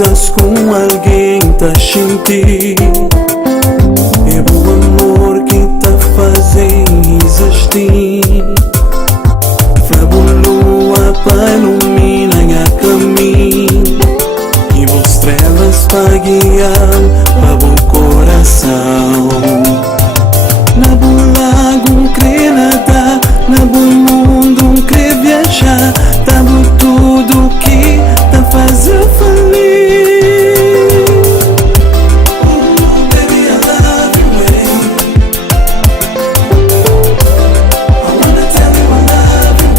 coisas com alguém tá sentir. É o amor que tá fazendo existir. Lua para iluminar a caminho, e vou estrelas para guiar para o coração. Na bom lago crê nadar, na bom mundo crê viajar, tá bom tudo que tá fazendo feliz. Baby, I love you, I wanna tell you I love you,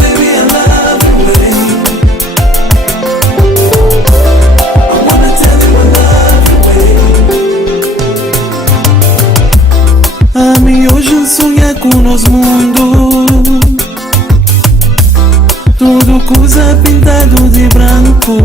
baby, I love you, I wanna tell you I love you. A mim hoje sonhar com nós mundo, tudo coisa pintado de branco.